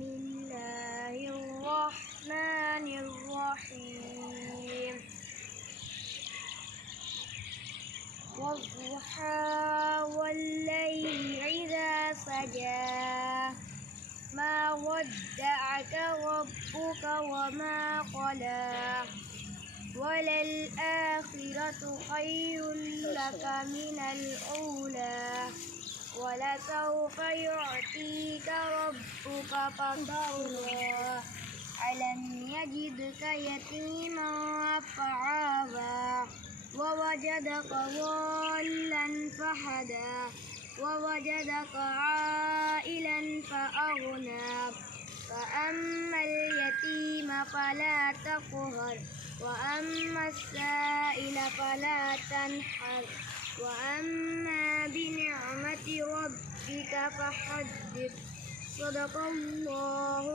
الله الرحمن الرحيم والضحى والليل إذا سجى ما ودعك ربك وما قلى وللآخرة خير لك من الأولى ولسوف يعطيك ربك فترضى ألم يجدك يتيما فآوى ووجدك ضالا فهدى ووجدك عائلا فأغنى فأما اليتيم فلا تقهر وأما السائل فلا تنحر وأما بنعمة ربك فحدث صدق الله